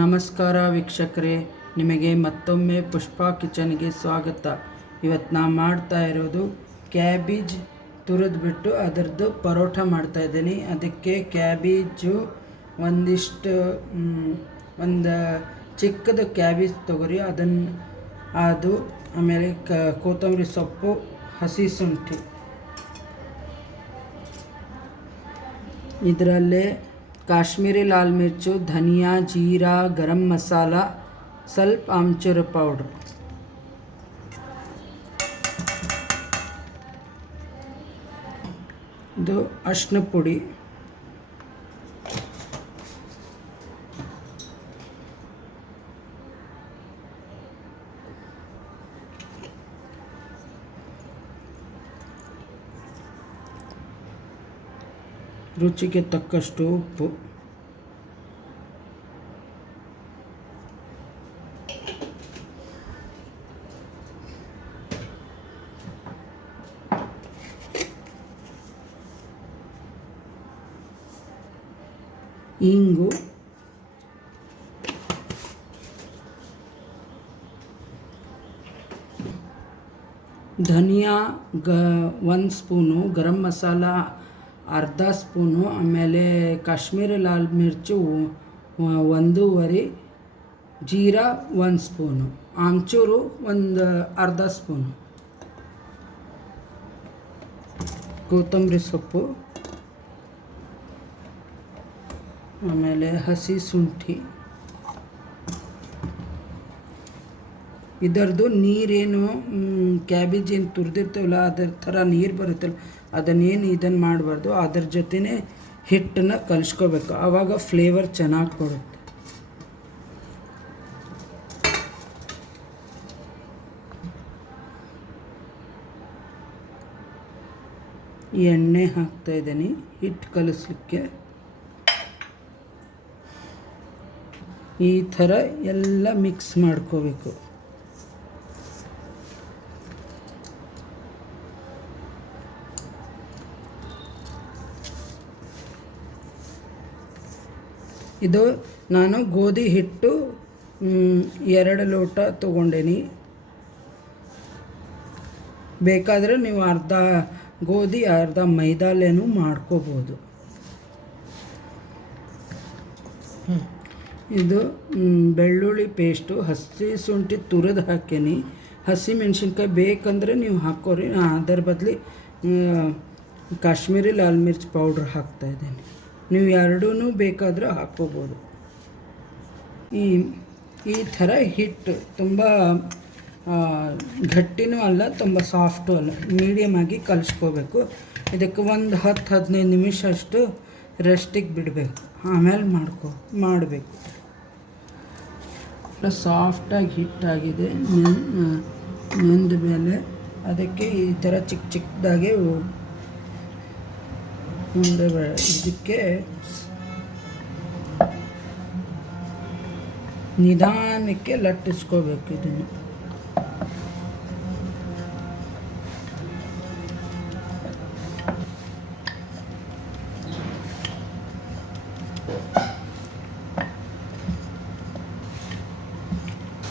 ನಮಸ್ಕಾರ ವೀಕ್ಷಕರೇ, ನಿಮಗೆ ಮತ್ತೊಮ್ಮೆ ಪುಷ್ಪಾ ಕಿಚನ್ಗೆ ಸ್ವಾಗತ. ಇವತ್ತು ನಾನು ಮಾಡ್ತಾ ಇರೋದು ಕ್ಯಾಬೇಜ್ ತುರಿದ್ಬಿಟ್ಟು ಅದರದ್ದು ಪರೋಟ ಮಾಡ್ತಾಯಿದ್ದೀನಿ. ಅದಕ್ಕೆ ಕ್ಯಾಬೇಜು ಒಂದು ಚಿಕ್ಕದು ಕ್ಯಾಬೇಜ್ ತೊಗೊರಿ, ಅದು ಆಮೇಲೆ ಕೊತ್ತಂಬರಿ ಸೊಪ್ಪು, ಹಸಿ ಶುಂಠಿ, ಇದರಲ್ಲೇ ಕಾಶ್ಮೀರಿ ಲಾಲ್ ಮಿರ್ಚು, ಧನಿಯಾ, ಜೀರಾ, ಗರಂ ಮಸಾಲ, ಸ್ವಲ್ಪ ಆಮ್ಚೂರ ಪೌಡ್ರ್, ಇದು ಅರಿಶಿನ ಪುಡಿ, ರುಚಿಗೆ ತಕ್ಕಷ್ಟು ಉಪ್ಪು, ಇಂಗು, ಧನಿಯಾ 1 ಸ್ಪೂನು, ಗರಂ ಮಸಾಲ ಅರ್ಧ ಸ್ಪೂನು, ಆಮೇಲೆ ಕಾಶ್ಮೀರಿ ಲಾಲ್ ಮಿರ್ಚು 1.5, ಜೀರಾ 1 ಸ್ಪೂನು, ಆಮ್ಚೂರು ಅರ್ಧ ಸ್ಪೂನು, ಕೊತ್ತಂಬರಿ ಸೊಪ್ಪು, ಆಮೇಲೆ ಹಸಿ ಶುಂಠಿ. ಇದರದ್ದು ನೀರೇನು ಕ್ಯಾಬೇಜ್ ಏನು ತುರಿದಿರ್ತೇವಲ್ಲ ಅದರ ಥರ ನೀರು ಬರುತ್ತಲ್ಲ, ಇದನ್ನು ಮಾಡಬಾರ್ದು. ಅದರ ಜೊತೆನೇ ಹಿಟ್ಟನ್ನು ಕಲಿಸ್ಕೋಬೇಕು, ಆವಾಗ ಫ್ಲೇವರ್ ಚೆನ್ನಾಗಿ ಕೊಡುತ್ತೆ. ಎಣ್ಣೆ ಹಾಕ್ತಾಯಿದ್ದೀನಿ ಹಿಟ್ಟು ಕಲಿಸ್ಲಿಕ್ಕೆ. ಈ ಥರ ಎಲ್ಲ ಮಿಕ್ಸ್ ಮಾಡ್ಕೋಬೇಕು. ಇದು ನಾನು ಗೋಧಿ ಹಿಟ್ಟು 2 ಲೋಟ ತೊಗೊಂಡೇನಿ. ಬೇಕಾದರೆ ನೀವು ಅರ್ಧ ಗೋಧಿ ಅರ್ಧ ಮೈದಾಲೇನೂ ಮಾಡ್ಕೋಬೋದು. ಇದು ಬೆಳ್ಳುಳ್ಳಿ ಪೇಸ್ಟು, ಹಸಿ ಶುಂಠಿ ತುರಿದು ಹಾಕೀನಿ. ಹಸಿ ಮೆಣಸಿನ್ಕಾಯಿ ಬೇಕಂದರೆ ನೀವು ಹಾಕೋರಿ, ಅದರ ಬದಲು ಕಾಶ್ಮೀರಿ ಲಾಲ್ ಮಿರ್ಚ್ ಪೌಡ್ರ್ ಹಾಕ್ತಾಯಿದ್ದೀನಿ. ನೀವು ಎರಡೂ ಬೇಕಾದರೆ ಹಾಕ್ಕೋಬೋದು. ಈ ಥರ ಹಿಟ್ಟು ತುಂಬ ಗಟ್ಟಿನೂ ಅಲ್ಲ, ತುಂಬ ಸಾಫ್ಟು ಅಲ್ಲ, ಮೀಡಿಯಮ್ ಆಗಿ ಕಲಿಸ್ಕೋಬೇಕು. ಇದಕ್ಕೆ ಒಂದು 10-15 ನಿಮಿಷ ಅಷ್ಟು ರೆಸ್ಟಿಗೆ ಬಿಡಬೇಕು, ಆಮೇಲೆ ಮಾಡಬೇಕು. ಸಾಫ್ಟಾಗಿ ಹಿಟ್ಟಾಗಿದೆ. ನೆಂದ ಮೇಲೆ ಅದಕ್ಕೆ ಈ ಥರ ಚಿಕ್ಕದಾಗಿ ಉಂಡೆ ಇದಕ್ಕೆ ನಿಧಾನಕ್ಕೆ ಲಟ್ಟಿಸ್ಕೋಬೇಕು. ಇದನ್ನು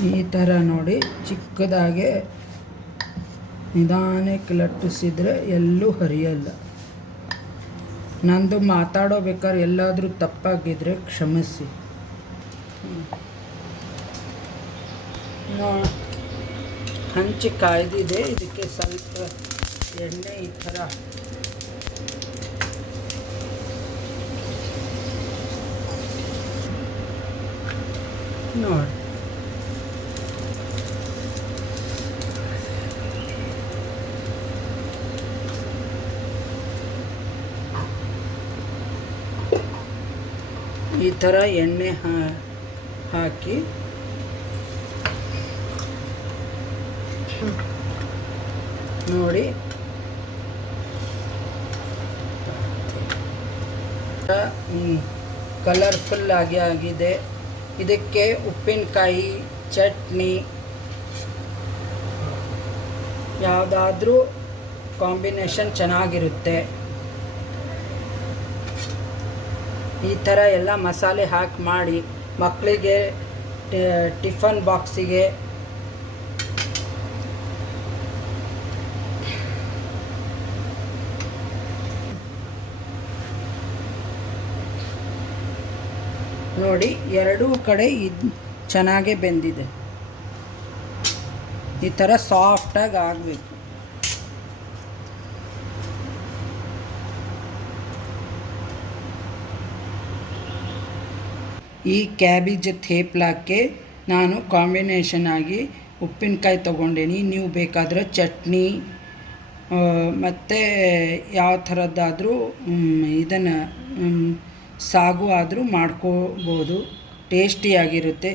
ಈ ಥರ ನೋಡಿ, ಚಿಕ್ಕದಾಗೆ ನಿಧಾನಕ್ಕೆ ಲಟ್ಟಿಸಿದರೆ ಎಲ್ಲೂ ಹರಿಯಲ್ಲ. ನಂದು ಮಾತಾಡೋಬೇಕಾದ್ರೆ ಎಲ್ಲಾದರೂ ತಪ್ಪಾಗಿದ್ದರೆ ಕ್ಷಮಿಸಿ. ಹಂಚಿ ಕಾಯ್ದಿದೆ. ಇದಕ್ಕೆ ಸ್ವಲ್ಪ ಎಣ್ಣೆ ಈ ಥರ ನೋಡಿ, ಈ ಥರ ಎಣ್ಣೆ ಹಾಕಿ ನೋಡಿ, ಕಲರ್ಫುಲ್ ಆಗಿದೆ. ಇದಕ್ಕೆ ಉಪ್ಪಿನಕಾಯಿ, ಚಟ್ನಿ ಯಾವುದಾದ್ರೂ ಕಾಂಬಿನೇಷನ್ ಚೆನ್ನಾಗಿರುತ್ತೆ. ಈ ಥರ ಎಲ್ಲ ಮಸಾಲೆ ಹಾಕಿ ಮಕ್ಕಳಿಗೆ ಟಿಫನ್ ಬಾಕ್ಸಿಗೆ. ನೋಡಿ ಎರಡೂ ಕಡೆ ಚೆನ್ನಾಗೇ ಬೆಂದಿದೆ. ಈ ಥರ ಸಾಫ್ಟಾಗಿ ಆಗಬೇಕು. ಈ ಕ್ಯಾಬೇಜ್ ಥೇಪ್ಲಕ್ಕೆ ನಾನು ಕಾಂಬಿನೇಷನ್ ಆಗಿ ಉಪ್ಪಿನಕಾಯಿ ತೊಗೊಂಡೇನಿ. ನೀವು ಬೇಕಾದರೆ ಚಟ್ನಿ ಮತ್ತು ಯಾವ ಥರದ್ದಾದರೂ ಇದನ್ನು ಸಾಗು ಆದರೂ ಮಾಡ್ಕೋಬೋದು. ಟೇಸ್ಟಿಯಾಗಿರುತ್ತೆ.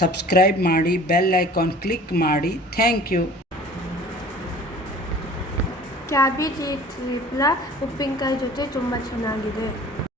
ಸಬ್ಸ್ಕ್ರೈಬ್ ಮಾಡಿ, ಬೆಲ್ ಐಕಾನ್ ಕ್ಲಿಕ್ ಮಾಡಿ. Thank you. ಕ್ಯಾಬೇಜ್ ಥೇಪ್ಲ ಉಪ್ಪಿನಕಾಯಿ ಜೊತೆ ತುಂಬ ಚೆನ್ನಾಗಿದೆ.